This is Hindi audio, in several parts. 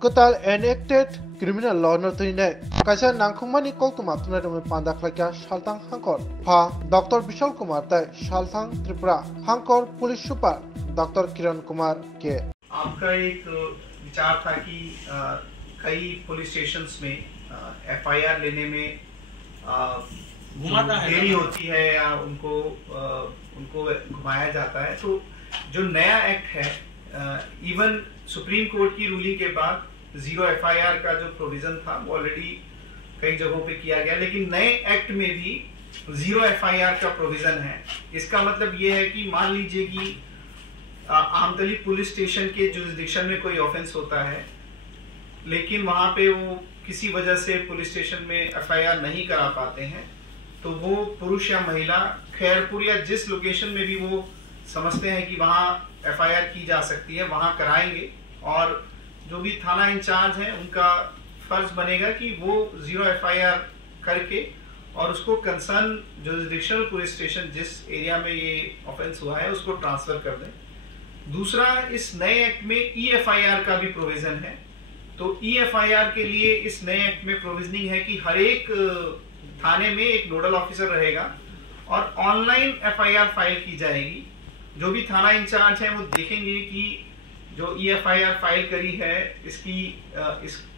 Kotal enacted criminal law no tine kaisa nangkhungmani koltuma tuna dome pandakhlakya Salthang Hangkor pha Dr. Bishal Kumar tai Salthang Tripura Hangkor police super doctor Kiran Kumar के आपका एक विचार था कि कई पुलिस स्टेशंस में एफआईआर लेने में देरी होती है या उनको घुमाया जाता है। तो जो नया एक्ट है, इवन सुप्रीम कोर्ट की रूलिंग के बाद जीरो एफआईआर का जो प्रोविजन था वो ऑलरेडी कई जगहों पे किया गया, लेकिन नए एक्ट में भी जीरो एफआईआर का प्रोविजन है। इसका मतलब ये है कि मान लीजिए कि आमतली पुलिस स्टेशन के जुरिसडिक्शन में कोई ऑफेंस होता है, लेकिन वहां पे वो किसी वजह से पुलिस स्टेशन में एफआईआर नहीं करा पाते हैं, तो वो पुरुष या महिला खैरपुर या जिस लोकेशन में भी वो समझते हैं कि वहां एफआईआर की जा सकती है वहां कराएंगे। और जो भी थाना इंचार्ज है उनका फर्ज बनेगा कि वो जीरो एफआईआर करके और उसको कंसर्न जुरिसडिक्शनल पुलिस स्टेशन जिस एरिया में ये ऑफेंस हुआ है उसको ट्रांसफर कर दें। दूसरा, इस नए एक्ट में ईएफआईआर का भी प्रोविजन है। तो ईएफआईआर के लिए इस नए एक्ट में प्रोविजनिंग है कि हर एक थाने में एक नोडल ऑफिसर रहेगा और ऑनलाइन एफआईआर फाइल की जाएगी। जो भी थाना इंचार्ज है वो देखेंगे कि जो ईएफआईआर फाइल करी है इसकी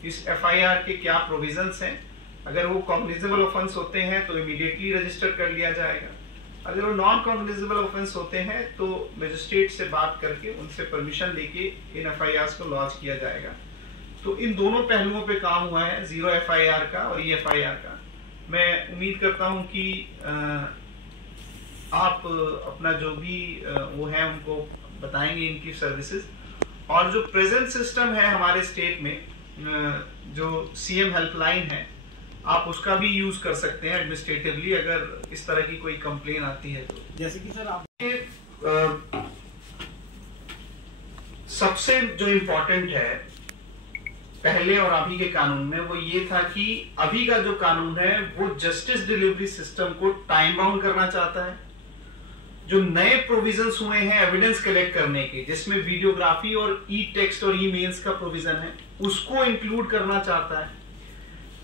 इस एफआईआर के क्या प्रोविजंस हैं। अगर वो कॉग्निजेबल ऑफेंस होते हैं तो इमीडिएटली रजिस्टर कर लिया जाएगा, अगर वो नॉन कॉग्निजेबल ऑफेंस होते हैं तो मजिस्ट्रेट से बात करके उनसे परमिशन लेके इन एफआईआर को लॉन्च किया जाएगा। तो इन दोनों पहलुओं पे काम हुआ है, जीरो एफआईआर का और ईएफआईआर का। मैं उम्मीद करता हूं कि आप अपना जो भी वो है उनको बताएंगे इनकी सर्विसेज। और जो प्रेजेंट सिस्टम है हमारे स्टेट में, जो सीएम हेल्पलाइन है, आप उसका भी यूज कर सकते हैं एडमिनिस्ट्रेटिवली अगर इस तरह की कोई कंप्लेन आती है तो। जैसे कि सर आप सबसे जो इम्पोर्टेंट है पहले और अभी के कानून में वो ये था कि अभी का जो कानून है वो जस्टिस डिलीवरी सिस्टम को टाइम बाउंड करना चाहता है। जो नए प्रोविजंस हुए हैं एविडेंस कलेक्ट करने के, जिसमें वीडियोग्राफी और ई टेक्स्ट और ई मेल्स का प्रोविजन है, उसको इंक्लूड करना चाहता है।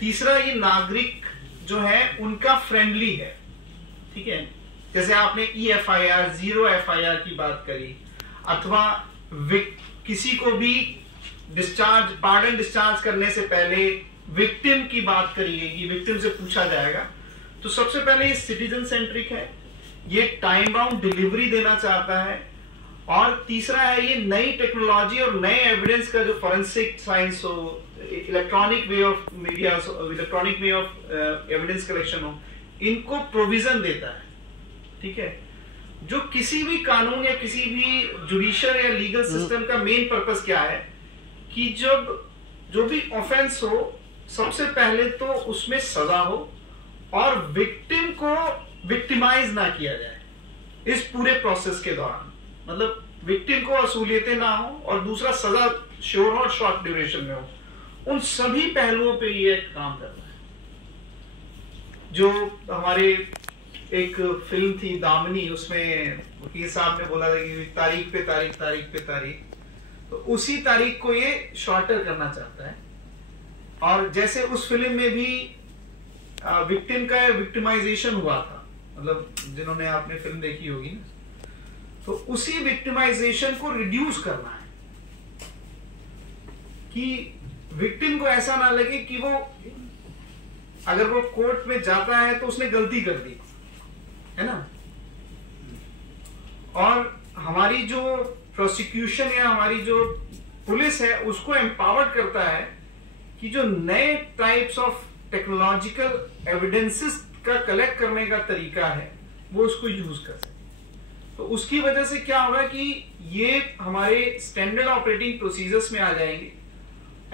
तीसरा, ये नागरिक जो है उनका फ्रेंडली है, ठीक है। जैसे आपने ईएफआईआर, जीरो एफआईआर की बात करी, अथवा किसी को भी पार्डन डिस्चार्ज करने से पहले विक्टिम की बात करी गई, विक्टिम से पूछा जाएगा। तो सबसे पहले ये सिटीजन सेंट्रिक है, ये टाइम बाउंड डिलीवरी देना चाहता है। और तीसरा है ये नई टेक्नोलॉजी और नए एविडेंस का जो फॉरेंसिक साइंस हो, electronic way of media, electronic way of evidence collection हो, इनको प्रोविजन देता है, ठीक है। जो किसी भी कानून या किसी भी जुडिशियल या लीगल सिस्टम का मेन पर्पस क्या है कि जब जो भी ऑफेंस हो सबसे पहले तो उसमें सजा हो और विक्टिम को विक्टिमाइज ना किया जाए इस पूरे प्रोसेस के दौरान। मतलब विक्टिम को असुलियतें ना हो और दूसरा सजा श्योर हो और शॉर्ट ड्यूरेशन में हो। उन सभी पहलुओं पे ये काम कर रहा है। जो हमारे एक फिल्म थी दामिनी, उसमें वकील साहब ने बोला था कि तारीख पे तारीख, तारीख पे तारीख, तो उसी तारीख को ये शॉर्टर करना चाहता है। और जैसे उस फिल्म में भी विक्टिम का विक्टिमाइजेशन हुआ था, मतलब जिन्होंने आपने फिल्म देखी होगी ना, तो उसी विक्टिमाइजेशन को रिड्यूस करना है कि विक्टिम को ऐसा ना लगे कि वो अगर वो कोर्ट में जाता है तो उसने गलती कर दी, है ना। और हमारी जो प्रोसिक्यूशन या हमारी जो पुलिस है उसको एम्पावर्ड करता है कि जो नए टाइप्स ऑफ टेक्नोलॉजिकल एविडेंसेस का कलेक्ट करने का तरीका है वो उसको यूज कर सके। तो उसकी वजह से क्या होगा कि ये हमारे स्टैंडर्ड ऑपरेटिंग प्रोसीजर्स में आ जाएंगे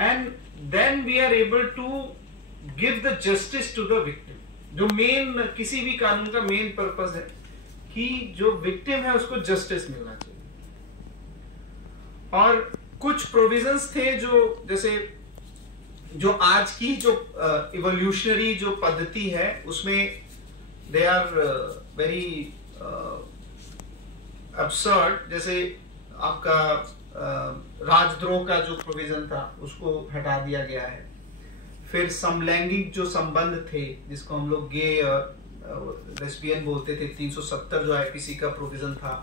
and then we are able to give the justice to the victim. जो मेन किसी भी कानून का मेन पर्पस है कि जो विक्टिम है उसको जस्टिस मिलना चाहिए। और कुछ प्रोविजंस थे जो जैसे जो आज की जो इवोल्यूशनरी जो पद्धति है उसमें दे आर वेरी अब्सर्ड। जैसे आपका राजद्रोह का जो प्रोविजन था उसको हटा दिया गया है। फिर समलैंगिक जो संबंध थे, जिसको हम लोग गे और लेस्बियन बोलते थे, 370 जो आईपीसी का प्रोविजन था,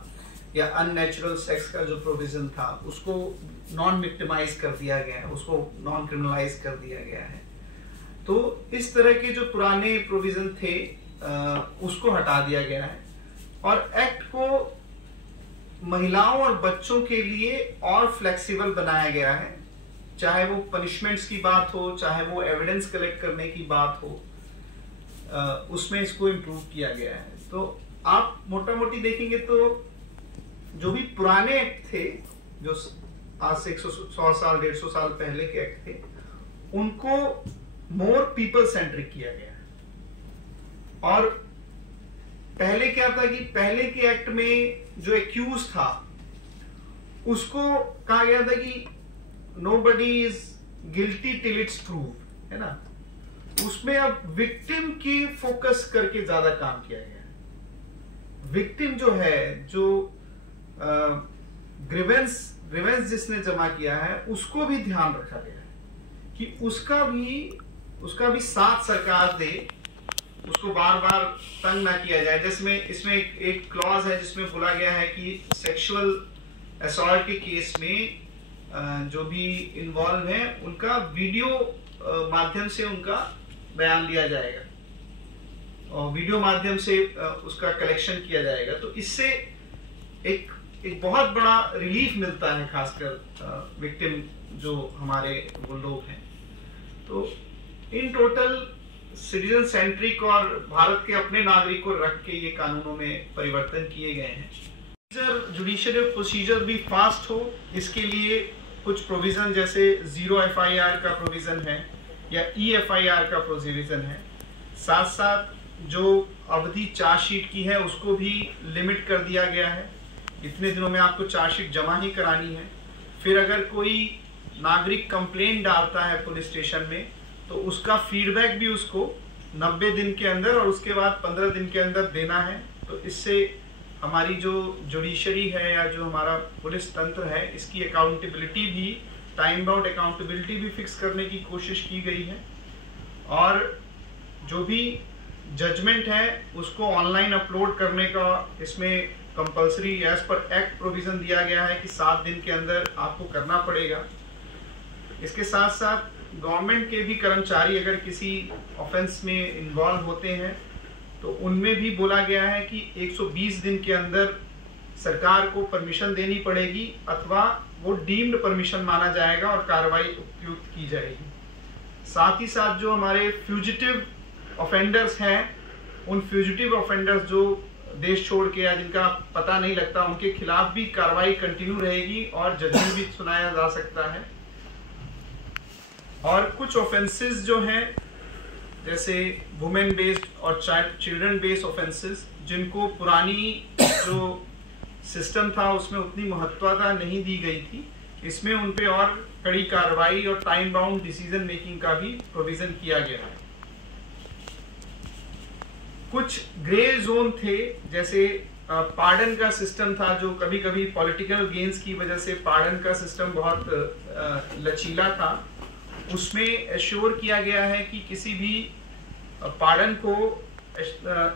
या अननेचुरल सेक्स का जो प्रोविजन था, उसको नॉन विक्टिमाइज कर दिया गया है, उसको नॉन क्रिमिनलाइज कर दिया गया है। तो इस तरह के जो पुराने प्रोविजन थे उसको हटा दिया गया है और एक्ट को महिलाओं और बच्चों के लिए और फ्लेक्सिबल बनाया गया है। चाहे वो पनिशमेंट्स की बात हो, चाहे वो एविडेंस कलेक्ट करने की बात हो, उसमें इसको इम्प्रूव किया गया है। तो आप मोटा मोटी देखेंगे तो जो भी पुराने एक्ट थे, जो आज से 100 साल 150 साल पहले के एक्ट थे, उनको मोर पीपल सेंट्रिक किया गया है। और पहले क्या था कि पहले के एक्ट में जो एक्यूज था उसको कहा गया था कि nobody is guilty till it's prove, है ना। उसमें अब विक्टिम की फोकस करके ज्यादा काम किया गया है। विक्टिम जो है, जो ग्रीवेंस जिसने जमा किया है, उसको भी ध्यान रखा गया है कि उसका भी साथ सरकार दे, उसको बार बार तंग ना किया जाए। जिसमें इसमें एक क्लॉज है जिसमें बोला गया है कि सेक्सुअल असॉल्ट के केस में जो भी इन्वॉल्व है उनका वीडियो माध्यम से उनका बयान लिया जाएगा और वीडियो माध्यम से उसका कलेक्शन किया जाएगा। तो इससे एक बहुत बड़ा रिलीफ मिलता है, खासकर विक्टिम जो हमारे वो लोग हैं। तो इन टोटल सिटीजन सेंट्रिक और भारत के अपने नागरिक को रख के ये कानूनों में परिवर्तन किए गए हैं। जुडिशियल प्रोसीजर भी फास्ट हो, इसके लिए कुछ प्रोविजन जैसे 0 FIR का प्रोविजन है या EFIR का प्रोविजन है। साथ साथ जो अवधि चार्जशीट की है उसको भी लिमिट कर दिया गया है। इतने दिनों में आपको चार्जशीट जमा ही करानी है। फिर अगर कोई नागरिक कंप्लेंट डालता है पुलिस स्टेशन में तो उसका फीडबैक भी उसको 90 दिन के अंदर और उसके बाद 15 दिन के अंदर देना है। तो इससे हमारी जो जुडिशरी है या जो हमारा पुलिस तंत्र है, इसकी अकाउंटेबिलिटी भी, टाइम बाउंड अकाउंटेबिलिटी भी फिक्स करने की कोशिश की गई है। और जो भी जजमेंट है उसको ऑनलाइन अपलोड करने का इसमें compulsory as per act provision दिया गया है कि 7 दिन के अंदर आपको करना पड़ेगा। इसके साथ साथ गवर्नमेंट के भी कर्मचारी अगर किसी ऑफेंस में इन्वॉल्व होते हैं तो उनमें भी बोला गया है कि 120 दिन के अंदर सरकार को परमिशन देनी पड़ेगी अथवा वो डीम्ड परमिशन माना जाएगा और कार्रवाई उपयुक्त की जाएगी। साथ ही साथ जो हमारे फ्यूजिटिव ऑफेंडर्स हैं, उन फ्यूजिटिव ऑफेंडर्स जो देश छोड़ के या जिनका पता नहीं लगता, उनके खिलाफ भी कार्रवाई कंटिन्यू रहेगी और जजमेंट भी सुनाया जा सकता है। और कुछ ऑफेंसेस जो हैं जैसे वुमेन बेस्ड और चिल्ड्रन बेस्ड ऑफेंसेस, जिनको पुरानी जो सिस्टम था उसमें उतनी महत्वता नहीं दी गई थी, इसमें उन पे और कड़ी कार्रवाई और टाइम बाउंड डिसीजन मेकिंग का भी प्रोविजन किया गया है। कुछ ग्रे जोन थे, जैसे पार्डन का सिस्टम था, जो कभी कभी पॉलिटिकल गेन्स की वजह से पार्डन का सिस्टम बहुत लचीला था। उसमें एश्योर किया गया है कि किसी भी पार्डन को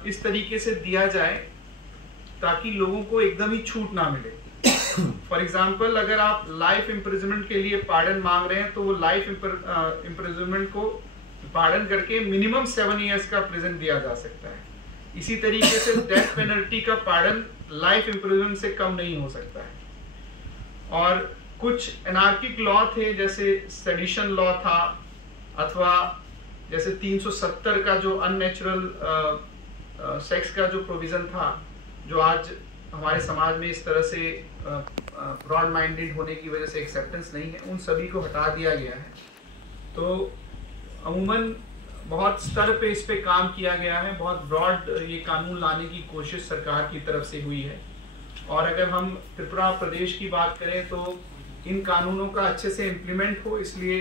इस तरीके से दिया जाए ताकि लोगों को एकदम ही छूट ना मिले। फॉर एग्जाम्पल, अगर आप लाइफ इम्प्रिजनमेंट के लिए पार्डन मांग रहे हैं तो वो लाइफ इम्प्रिजनमेंट को पार्डन करके मिनिमम 7 इयर्स का प्रिजन दिया जा सकता है। इसी तरीके से डेथ पेनल्टी का पार्डन लाइफ इम्प्रिजनमेंट से कम नहीं हो सकता है। और कुछ एनार्किक लॉ थे, जैसे सेडिशन लॉ था, अथवा जैसे 370 का जो अननेचुरल सेक्स का जो प्रोविजन था, जो आज हमारे समाज में इस तरह से ब्रॉड माइंडेड होने की वजह से एक्सेप्टेंस नहीं है, उन सभी को हटा दिया गया है। तो अमूमन बहुत स्तर पे इस पे काम किया गया है, बहुत ब्रॉड ये कानून लाने की कोशिश सरकार की तरफ से हुई है। और अगर हम त्रिपुरा प्रदेश की बात करें तो इन कानूनों का अच्छे से इम्प्लीमेंट हो, इसलिए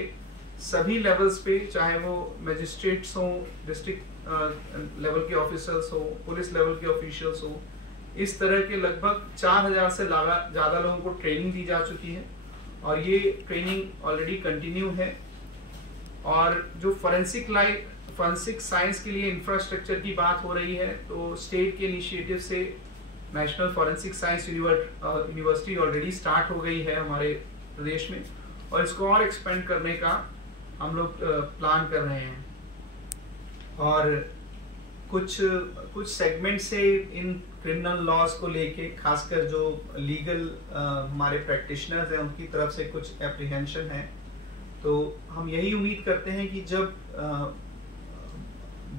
सभी लेवल्स पे, चाहे वो मजिस्ट्रेट्स हो, डिस्ट्रिक्ट लेवल के ऑफिसर्स हो, पुलिस लेवल के ऑफिशियल्स हो, इस तरह के लगभग 4000 से ज़्यादा लोगों को ट्रेनिंग दी जा चुकी है और ये ट्रेनिंग ऑलरेडी कंटिन्यू है। और जो फॉरेंसिक साइंस के लिए इंफ्रास्ट्रक्चर की बात हो रही है, तो स्टेट के इनिशिएटिव से national forensic science university already start हो गई है हमारे प्रदेश में, और इसको और एक्सपेंड करने का हम लोग प्लान कर रहे हैं। और कुछ सेगमेंट से इन क्रिमिनल लॉज को लेके, खासकर जो लीगल हमारे प्रैक्टिशनर्स हैं उनकी तरफ से कुछ एप्रीहेंशन है। तो हम यही उम्मीद करते हैं कि जब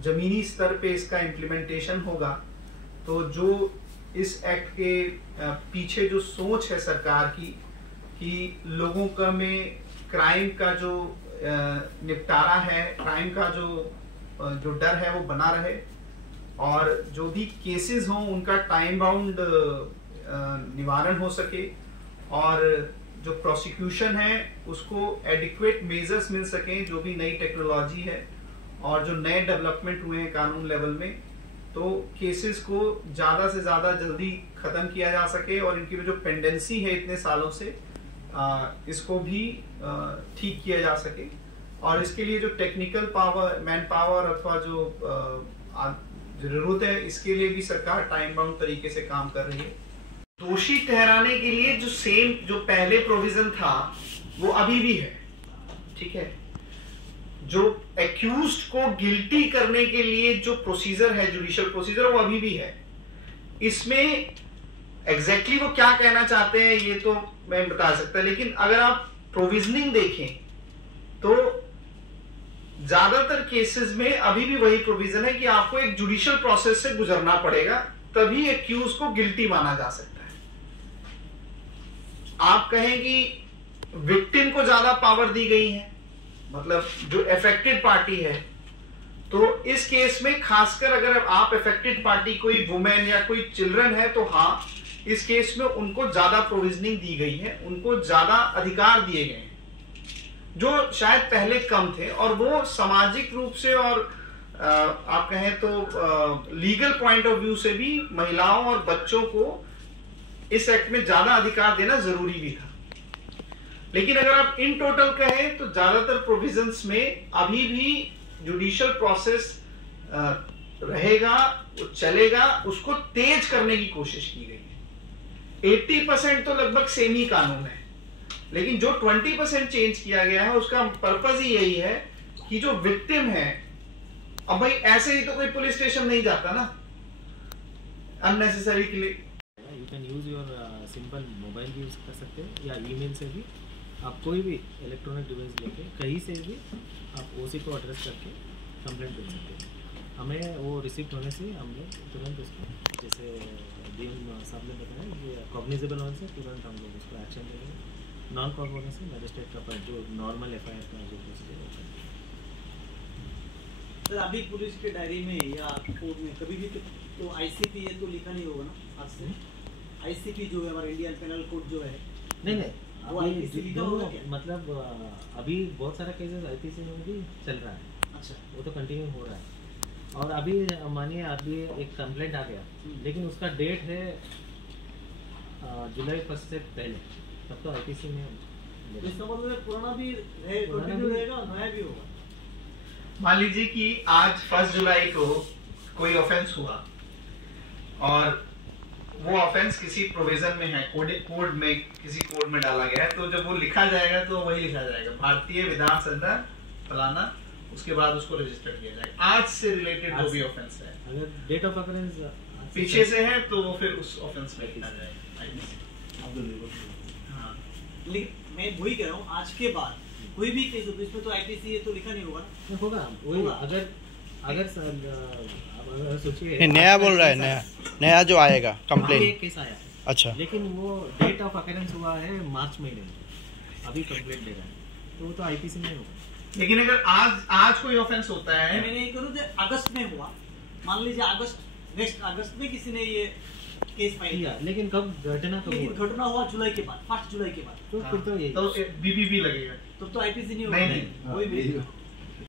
जमीनी स्तर पे इसका इम्प्लीमेंटेशन होगा, तो जो इस एक्ट के पीछे जो सोच है सरकार की कि लोगों का में क्राइम का जो निपटारा है, क्राइम का जो डर है वो बना रहे, और जो भी केसेस हों उनका टाइम बाउंड निवारण हो सके, और जो प्रोसिक्यूशन है उसको एडिक्वेट मेजर्स मिल सकें, जो भी नई टेक्नोलॉजी है और जो नए डेवलपमेंट हुए हैं कानून लेवल में, तो केसेस को ज़्यादा से ज़्यादा जल्दी ख़त्म किया जा सके, और इनकी जो पेंडेंसी है इतने सालों से इसको भी ठीक किया जा सके। और इसके लिए जो टेक्निकल पावर, मैन पावर अथवा जो जरूरत है, इसके लिए भी सरकार टाइम बाउंड तरीके से काम कर रही है। दोषी ठहराने के लिए जो पहले प्रोविजन था वो अभी भी है, ठीक है। जो एक्यूज्ड को गिल्टी करने के लिए जो प्रोसीजर है, जुडिशियल प्रोसीजर, वो अभी भी है। इसमें एग्जैक्टली वो क्या कहना चाहते हैं ये तो मैं बता सकता, लेकिन अगर आप प्रोविजनिंग देखें तो ज्यादातर केसेस में अभी भी वही प्रोविजन है कि आपको एक जुडिशियल प्रोसेस से गुजरना पड़ेगा, तभी एक्यूज को गिल्टी माना जा सकता है। आप कहें कि विक्टिम को ज्यादा पावर दी गई है, मतलब जो अफेक्टेड पार्टी है, तो इस केस में खासकर अगर आप अफेक्टेड पार्टी कोई वुमेन या कोई चिल्ड्रन है, तो हाँ, इस केस में उनको ज्यादा प्रोविजनिंग दी गई है, उनको ज्यादा अधिकार दिए गए हैं जो शायद पहले कम थे। और वो सामाजिक रूप से और आप कहें तो लीगल पॉइंट ऑफ व्यू से भी महिलाओं और बच्चों को इस एक्ट में ज्यादा अधिकार देना जरूरी भी था। लेकिन अगर आप इन टोटल कहें तो ज्यादातर प्रोविजंस में अभी भी जुडिशियल प्रोसेस रहेगा, वो चलेगा, उसको तेज करने की कोशिश की गई है। 80% तो लगभग सेम ही कानून है, लेकिन जो 20% चेंज किया गया है उसका पर्पज ही यही है कि जो विक्टिम है, अब भाई ऐसे ही तो कोई पुलिस स्टेशन नहीं जाता ना अननेसेसरी के लिए। You can use your simple mobile भी यूज कर सकते हैं, या ईमेल से भी आप कोई भी इलेक्ट्रॉनिक डिवाइस लेके कहीं से भी आप ओसी को एड्रेस करके कंप्लेंट कर सकते हैं। हमें वो रिसीव होने से हम लोग तुरंत उसको, जैसे डीएम साहब ने बताया, ये कॉग्निजेबल होने से तुरंत हम लोग उसको एक्शन लेंगे। नॉन कॉग होने से मजिस्ट्रेट का जो नॉर्मल एफआईआर का जो प्रोसीजर होता है। सर अभी पुलिस के डायरी में या कोर्ट में कभी भी तो आईसीपी ये तो लिखा नहीं होगा ना आज से? आईसीपी जो है हमारा इंडियन पेनल कोड जो है, नहीं वो आईपीसी लिखा होगा क्या? मतलब अभी बहुत सारा केसेस आईपीसी में भी चल रहा है। अच्छा, वो तो कंटिन्यू हो रहा है। और अभी मानिए अभी एक कंप्लेंट आ गया, लेकिन उसका डेट है जुलाई 1 से पहले, तब तो आईपीसी में इसका मतलब पुराना भी है, कंटिन्यू रहेगा, नया भी होगा। मान लीजिए कि आज 1 जुलाई को कोई ऑफेंस हुआ और वो ऑफेंस किसी प्रोविजन में है, कोड में, किसी कोड में डाला गया है, तो जब वो लिखा जाएगा तो वही लिखा जाएगा, भारतीय विधान संविधान फलाना, उसके बाद उसको रजिस्टर किया जाएगा। आज से रिलेटेड जो भी ऑफेंस है, अगर डेट ऑफ अकरेंस पीछे से है तो वो फिर उस ऑफेंस में लिखा जाएगा। हाँ, लेकिन मैं वही कह रहा हूँ, आज के बाद कोई भी केस हो इसमें तो आईपीसी तो लिखा नहीं होगा। होगा वही, अगर सोचिए नया बोल रहा है, नया जो आएगा कंप्लेंट केस आया, अच्छा, लेकिन वो डेट ऑफ अकरेंस हुआ है मार्च महीने में, अभी कंप्लेंट दे रहा है, तो वो तो आईपीसी में होगा। लेकिन अगर आज कोई ऑफेंस होता है, मैंने ये करूँ अगस्त में हुआ, मान लीजिए नेक्स्ट अगस्त में किसी ने ये केस फाइल किया, लेकिन कब घटना हुआ जुलाई के बाद, 1 जुलाई के बाद, तो फिर तो ये बीबीबी लगेगा, तब तो आईपीसी नहीं होगा। नहीं, कोई भी